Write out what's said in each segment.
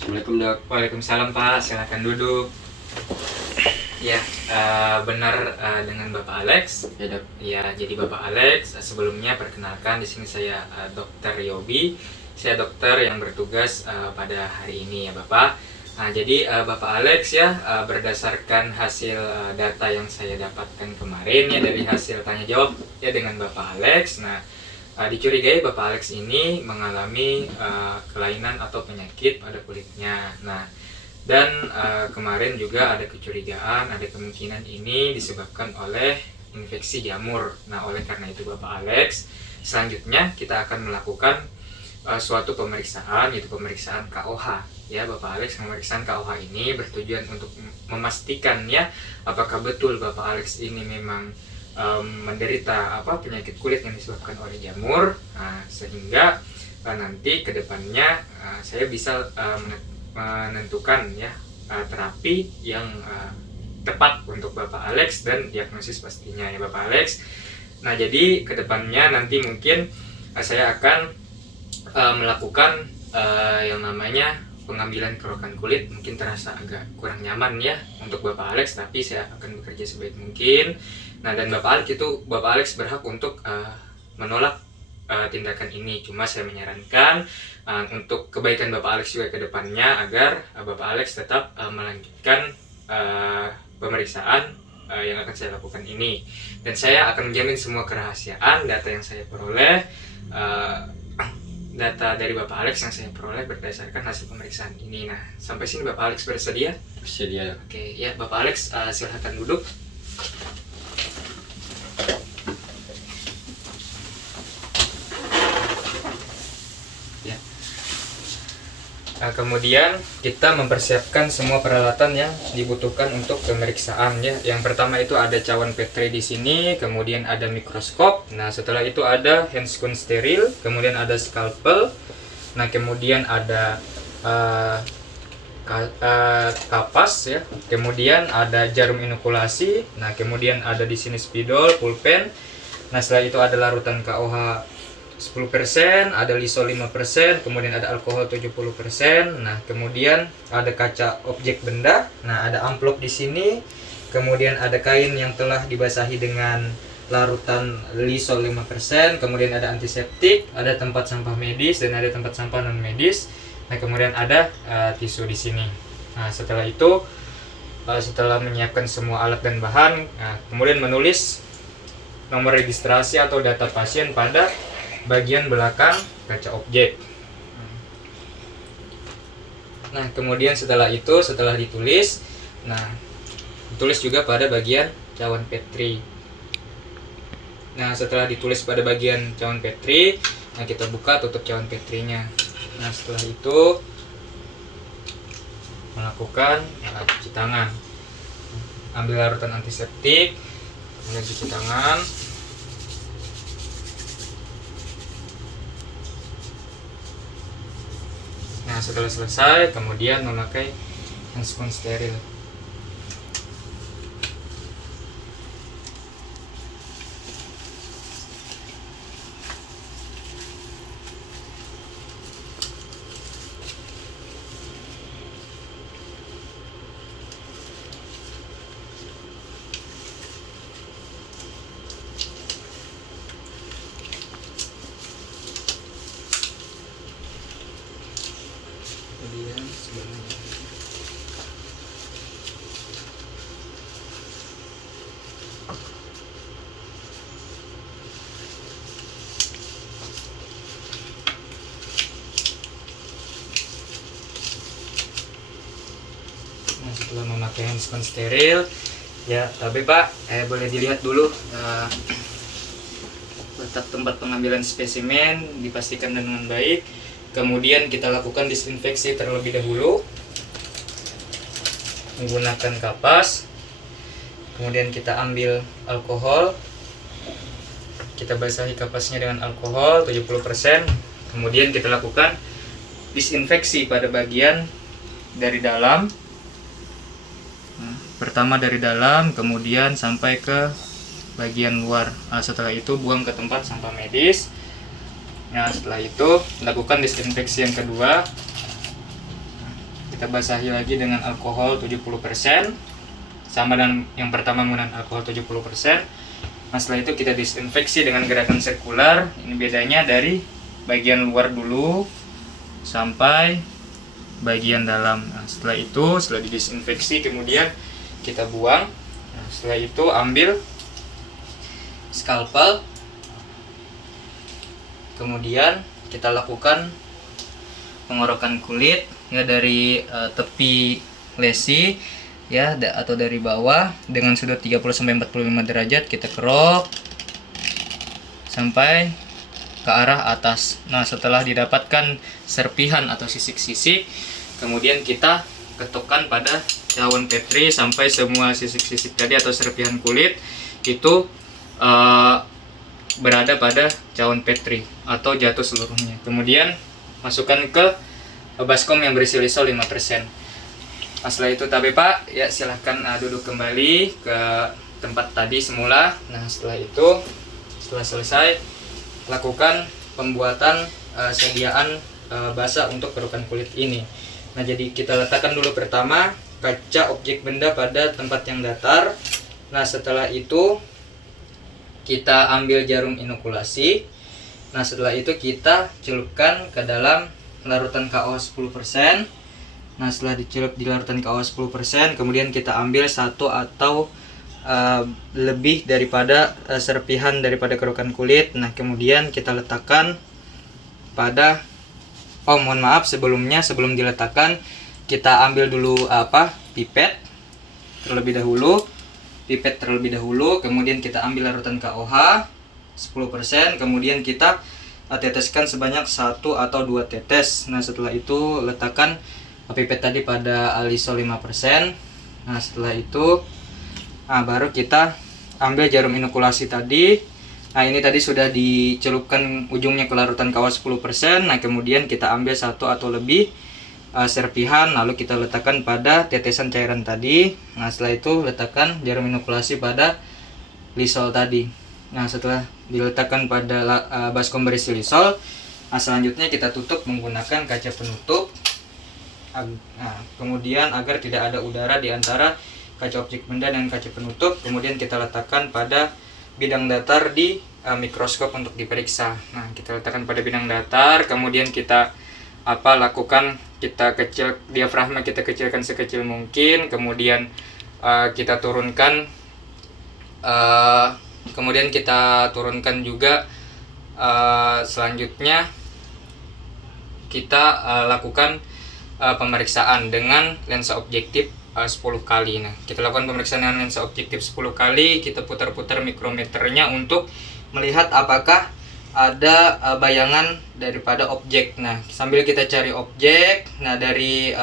Assalamualaikum dok. Waalaikumsalam Pak, silakan duduk. Ya, benar dengan Bapak Alex. Ya dok. Ya, jadi Bapak Alex, sebelumnya perkenalkan di sini saya Dokter Yobi. Saya dokter yang bertugas pada hari ini ya Bapak. Nah, jadi Bapak Alex ya, berdasarkan hasil data yang saya dapatkan kemarin ya dari hasil tanya jawab ya dengan Bapak Alex. Nah, dicurigai Bapak Alex ini mengalami kelainan atau penyakit pada kulitnya. Nah, dan kemarin juga ada kecurigaan, ada kemungkinan ini disebabkan oleh infeksi jamur. Nah, oleh karena itu Bapak Alex, selanjutnya kita akan melakukan suatu pemeriksaan, yaitu pemeriksaan KOH. Ya, Bapak Alex, pemeriksaan KOH ini bertujuan untuk memastikan ya, apakah betul Bapak Alex ini memang menderita penyakit kulit yang disebabkan oleh jamur. Nah, sehingga nanti kedepannya saya bisa menentukan ya terapi yang tepat untuk Bapak Alex dan diagnosis pastinya ya Bapak Alex. Nah, jadi kedepannya nanti mungkin saya akan melakukan yang namanya pengambilan kerokan kulit. Mungkin terasa agak kurang nyaman ya untuk Bapak Alex, tapi saya akan bekerja sebaik mungkin. Nah, dan Bapak Alex berhak untuk menolak tindakan ini. Cuma saya menyarankan untuk kebaikan Bapak Alex juga ke depannya agar Bapak Alex tetap melanjutkan pemeriksaan yang akan saya lakukan ini. Dan saya akan menjamin semua kerahasiaan data yang saya peroleh, data dari Bapak Alex yang saya peroleh berdasarkan hasil pemeriksaan ini. Nah, sampai sini Bapak Alex bersedia? Bersedia dok. Oke, ya Bapak Alex silahkan duduk. Ya. Kemudian kita mempersiapkan semua peralatan yang dibutuhkan untuk pemeriksaan ya. Yang pertama itu ada cawan Petri di sini, kemudian ada mikroskop. Nah, setelah itu ada handscoon steril, kemudian ada scalpel. Nah, kemudian ada kapas ya. Kemudian ada jarum inokulasi. Nah, kemudian ada di sini spidol, pulpen. Nah, setelah itu ada larutan KOH 10%, ada lisol 5%, kemudian ada alkohol 70%. Nah, kemudian ada kaca objek benda. Nah, ada amplop di sini. Kemudian ada kain yang telah dibasahi dengan larutan lisol 5%, kemudian ada antiseptik, ada tempat sampah medis dan ada tempat sampah non medis. Nah, kemudian ada tisu di sini. Nah, setelah itu setelah menyiapkan semua alat dan bahan, kemudian menulis nomor registrasi atau data pasien pada bagian belakang kaca objek. Nah, kemudian setelah ditulis, nah ditulis juga pada bagian cawan Petri. Nah, setelah ditulis pada bagian cawan Petri, nah kita buka tutup cawan Petrinya. Nah, setelah itu melakukan cuci tangan. Ambil larutan antiseptik, kemudian cuci tangan. Nah, setelah selesai, kemudian memakai handscoon steril. Kemudian sebelumnya nah, setelah memakai handscoon steril ya, tapi Pak, boleh dilihat dulu letak tempat pengambilan spesimen, dipastikan dengan baik. Kemudian kita lakukan disinfeksi terlebih dahulu menggunakan kapas. Kemudian kita ambil alkohol, kita basahi kapasnya dengan alkohol 70%. Kemudian kita lakukan disinfeksi pada bagian dari dalam. Pertama dari dalam, kemudian sampai ke bagian luar. Nah, setelah itu buang ke tempat sampah medis. Nah, setelah itu lakukan disinfeksi yang kedua. kita basahi lagi dengan alkohol 70%, sama dengan yang pertama menggunakan alkohol 70%. Nah setelah itu kita disinfeksi dengan gerakan sirkular. Ini bedanya dari bagian luar dulu sampai bagian dalam. Nah setelah itu, setelah didisinfeksi kemudian kita buang. Nah, setelah itu ambil scalpel, kemudian kita lakukan pengorokan kulit ya dari tepi lesi ya, atau dari bawah dengan sudut 30-45 derajat. Kita kerok sampai ke arah atas. Nah setelah didapatkan serpihan atau sisik-sisik, kemudian kita ketukkan pada cawan Petri sampai semua sisik-sisik tadi atau serpihan kulit itu berada pada cawan Petri atau jatuh seluruhnya. Kemudian masukkan ke baskom yang berisi lisol 5%. Nah, setelah itu tapi Pak, ya silahkan duduk kembali ke tempat tadi semula. Nah setelah itu, setelah selesai, lakukan pembuatan sediaan basa untuk kerukan kulit ini. Nah jadi kita letakkan dulu pertama kaca objek benda pada tempat yang datar. Nah setelah itu kita ambil jarum inokulasi. Nah setelah itu kita celupkan ke dalam larutan KO 10%. Nah setelah dicelup di larutan KO 10%, kemudian kita ambil satu atau lebih daripada serpihan daripada kerukan kulit. Nah kemudian kita letakkan pada, mohon maaf sebelumnya, sebelum diletakkan kita ambil dulu pipet terlebih dahulu. Kemudian kita ambil larutan KOH 10%, kemudian kita teteskan sebanyak 1 atau 2 tetes. Nah setelah itu letakkan pipet tadi pada lisol 5%. Nah setelah itu baru kita ambil jarum inokulasi tadi. Nah ini tadi sudah dicelupkan ujungnya ke larutan KO 10%. Nah kemudian kita ambil satu atau lebih serpihan, lalu kita letakkan pada tetesan cairan tadi. Nah setelah itu letakkan jarum inokulasi pada lisol tadi. Nah setelah diletakkan pada baskom berisi lisol, selanjutnya kita tutup menggunakan kaca penutup. Nah, kemudian agar tidak ada udara di antara kaca objek benda dan kaca penutup, kemudian kita letakkan pada bidang datar di mikroskop untuk diperiksa. Nah kita letakkan pada bidang datar, kemudian kita lakukan, kita diafragma kita kecilkan sekecil mungkin, kemudian kita turunkan, juga selanjutnya kita lakukan pemeriksaan dengan lensa objektif 10 kali. Nah, kita lakukan pemeriksaan dengan lensa objektif 10 kali, kita putar-putar mikrometernya untuk melihat apakah ada bayangan daripada objek. Nah, sambil kita cari objek, nah dari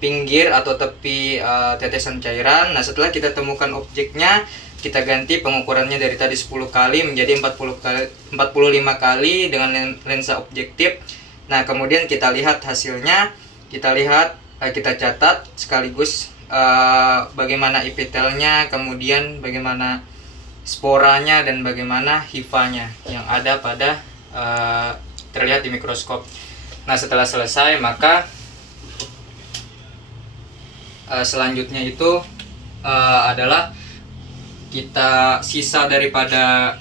pinggir atau tepi tetesan cairan. Nah, setelah kita temukan objeknya, kita ganti pengukurannya dari tadi 10 kali menjadi 45 kali dengan lensa objektif. Nah, kemudian kita lihat hasilnya. Kita catat sekaligus bagaimana epitelnya, kemudian bagaimana sporanya, dan bagaimana hifanya yang ada pada terlihat di mikroskop. Nah setelah selesai, maka selanjutnya itu adalah kita sisa daripada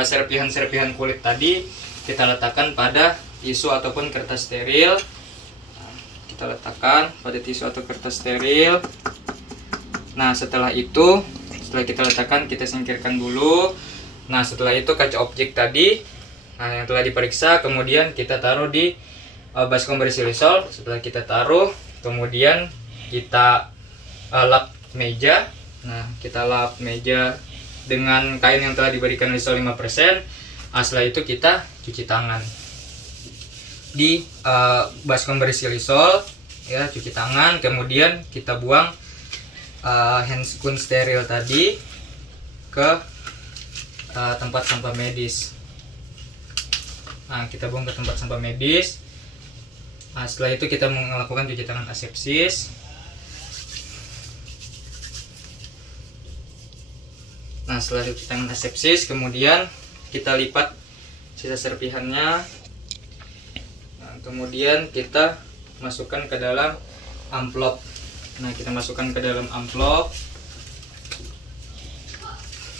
serpihan-serpihan kulit tadi kita letakkan pada tisu ataupun kertas steril. Kita letakkan pada tisu atau kertas steril. Nah setelah kita letakkan, kita singkirkan dulu. Nah setelah itu kaca objek tadi yang telah diperiksa, kemudian kita taruh di baskom berisi lisol. Setelah kita taruh, kemudian kita lap meja. Nah kita lap meja dengan kain yang telah diberikan lisol 5%. Setelah itu kita cuci tangan di baskom berisi lisol, ya, cuci tangan, kemudian kita buang handscoon steril tadi ke tempat sampah medis. Nah, kita buang ke tempat sampah medis. Nah, setelah itu kita melakukan cuci tangan asepsis. Nah, setelah cuci tangan asepsis, kemudian kita lipat sisa serpihannya. Kemudian kita masukkan ke dalam amplop. Nah, kita masukkan ke dalam amplop.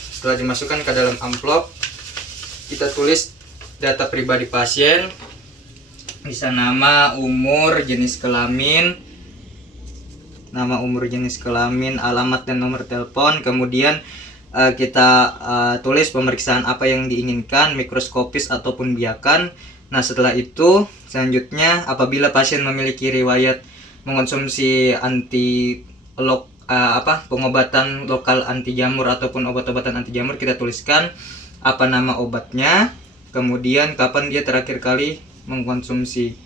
Setelah dimasukkan ke dalam amplop, kita tulis data pribadi pasien, bisa nama, umur, jenis kelamin, alamat dan nomor telepon. Kemudian kita tulis pemeriksaan apa yang diinginkan, mikroskopis ataupun biakan. Nah, setelah itu selanjutnya apabila pasien memiliki riwayat mengonsumsi pengobatan lokal anti jamur ataupun obat-obatan anti jamur, kita tuliskan apa nama obatnya, kemudian kapan dia terakhir kali mengkonsumsi.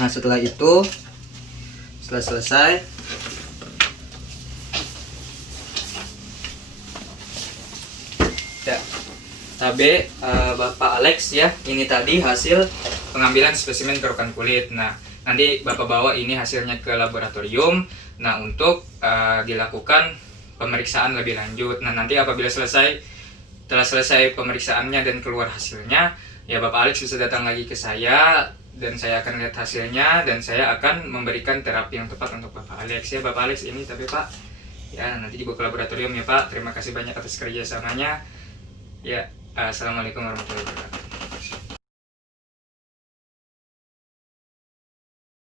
Nah, setelah selesai, ya, Bapak Alex ya, ini tadi hasil pengambilan spesimen kerukan kulit. Nah, nanti Bapak bawa ini hasilnya ke laboratorium, nah untuk dilakukan pemeriksaan lebih lanjut. Nah, nanti apabila telah selesai pemeriksaannya dan keluar hasilnya, ya Bapak Alex bisa datang lagi ke saya dan saya akan lihat hasilnya dan saya akan memberikan terapi yang tepat untuk Bapak Alex ya. Bapak Alex ini tapi Pak, ya nanti dibawa ke laboratorium ya Pak. Terima kasih banyak atas kerjasamanya. Ya, assalamualaikum warahmatullahi wabarakatuh.